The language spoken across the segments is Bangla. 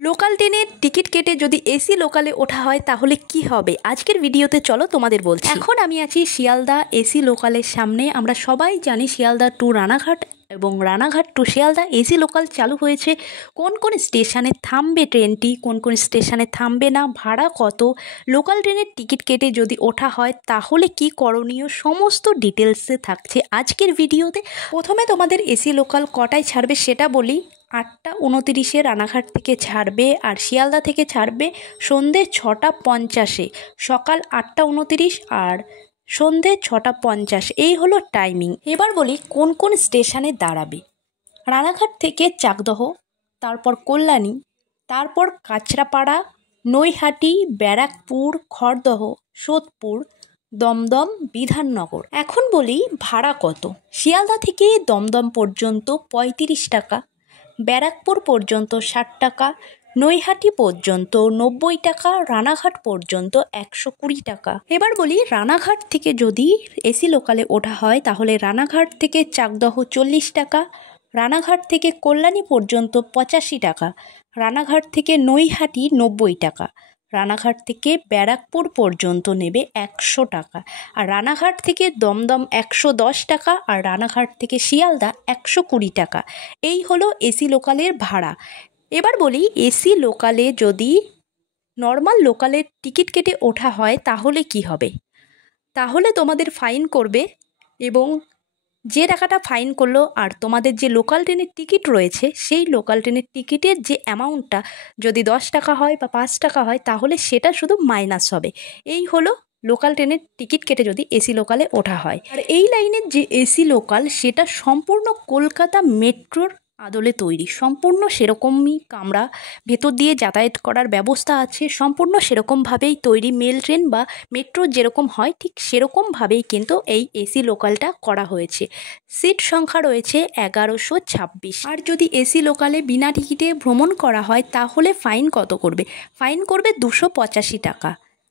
লোকাল ট্রেনের টিকিট কেটে যদি এসি লোকালে ওঠা হয় তাহলে কি হবে আজকের ভিডিওতে চলো তোমাদের বলছি। এখন আমি আছি শিয়ালদা এসি লোকালের সামনে। আমরা সবাই জানি শিয়ালদা টু রানাঘাট এবং Ranaghat to Sealdah AC local চালু হয়েছে। কোন কোন স্টেশনে থামবে ট্রেনটি, কোন কোন স্টেশনে থামবে না, ভাড়া কত, লোকাল ট্রেনের টিকিট কেটে যদি ওঠা হয় তাহলে কি করণীয়, সমস্ত ডিটেলসে থাকছে আজকের ভিডিওতে। প্রথমে তোমাদের এসি লোকাল কটায় ছাড়বে সেটা বলি। 8:29 রানাঘাট থেকে ছাড়বে আর শিয়ালদা থেকে ছাড়বে সন্ধ্যে 6:50, সকাল 8:29 আর সন্ধ্যে 6:50, এই হলো টাইমিং। এবার বলি কোন কোন স্টেশনে দাঁড়াবে। রানাঘাট থেকে চাকদহ, তারপর কল্যাণী, তারপর কাঁচরাপাড়া, নৈহাটি, ব্যারাকপুর, খড়দহ, সোদপুর, দমদম, বিধাননগর। এখন বলি ভাড়া কত। শিয়ালদা থেকে দমদম পর্যন্ত 35 টাকা, ব্যারাকপুর পর্যন্ত 60 টাকা, নৈহাটি পর্যন্ত 90 টাকা, রানাঘাট পর্যন্ত 120 টাকা। এবার বলি রানাঘাট থেকে যদি এসি লোকালে ওঠা হয় তাহলে রানাঘাট থেকে চাকদহ 40 টাকা, রানাঘাট থেকে কল্যাণী পর্যন্ত 85 টাকা, রানাঘাট থেকে নৈহাটি 90 টাকা, রানাঘাট থেকে ব্যারাকপুর পর্যন্ত নেবে 100 টাকা, আর রানাঘাট থেকে দমদম 110 টাকা, আর রানাঘাট থেকে শিয়ালদা 120 টাকা। এই হলো এসি লোকালের ভাড়া। এবার বলি এসি লোকালে যদি নর্মাল লোকালের টিকিট কেটে ওঠা হয় তাহলে কি হবে। তাহলে তোমাদের ফাইন করবে এবং যে টাকাটা ফাইন করলো আর তোমাদের যে লোকাল ট্রেনের টিকিট রয়েছে সেই লোকাল ট্রেনের টিকিটের যে অ্যামাউন্টটা যদি 10 টাকা হয় বা 5 টাকা হয় তাহলে সেটা শুধু মাইনাস হবে। এই হলো লোকাল ট্রেনের টিকিট কেটে যদি এসি লোকালে ওঠা হয়। আর এই লাইনের যে এসি লোকাল সেটা সম্পূর্ণ কলকাতা মেট্রোর আদলে তৈরি, সম্পূর্ণ সেরকমই কামরা, ভেতর দিয়ে যাতায়াত করার ব্যবস্থা আছে, সম্পূর্ণ সেরকমভাবেই তৈরি। মেল ট্রেন বা মেট্রো যেরকম হয় ঠিক সেরকমভাবেই কিন্তু এই এসি লোকালটা করা হয়েছে। সিট সংখ্যা রয়েছে 1126। আর যদি এসি লোকালে বিনা টিকিটে ভ্রমণ করা হয় তাহলে ফাইন কত করবে? ফাইন করবে 285 টাকা।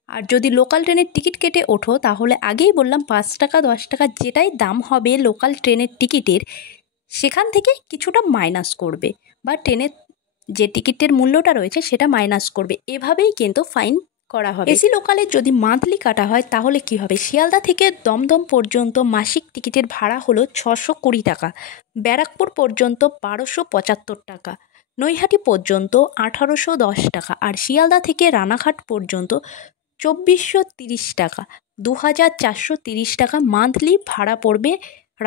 আর যদি লোকাল ট্রেনের টিকিট কেটে ওঠো তাহলে আগেই বললাম 5 টাকা 10 টাকা যেটাই দাম হবে লোকাল ট্রেনের টিকিটের সেখান থেকে কিছুটা মাইনাস করবে, বা ট্রেনের যে টিকিটের মূল্যটা রয়েছে সেটা মাইনাস করবে। এভাবেই কিন্তু ফাইন করা হবে। এসি লোকালে যদি মান্থলি কাটা হয় তাহলে কি হবে। শিয়ালদা থেকে দমদম পর্যন্ত মাসিক টিকিটের ভাড়া হলো 620 টাকা, ব্যারাকপুর পর্যন্ত 1275 টাকা, নৈহাটি পর্যন্ত 1810 টাকা, আর শিয়ালদা থেকে রানাঘাট পর্যন্ত 2430 টাকা, 2430 টাকা মান্থলি ভাড়া পড়বে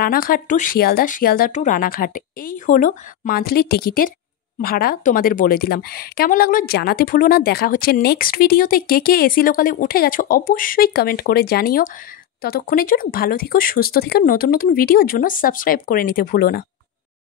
রানাঘাট টু শিয়ালদা, শিয়ালদা টু রানাঘাট। এই হলো মান্থলি টিকিটের ভাড়া, তোমাদের বলে দিলাম। কেমন লাগলো জানাতে ভুলো না। দেখা হচ্ছে নেক্সট ভিডিওতে। কে কে এসি লোকালে উঠে গেছো অবশ্যই কমেন্ট করে জানিও। ততক্ষণের জন্য ভালো থেকো, সুস্থ থেকো। নতুন নতুন ভিডিওর জন্য সাবস্ক্রাইব করে নিতে ভুলো না।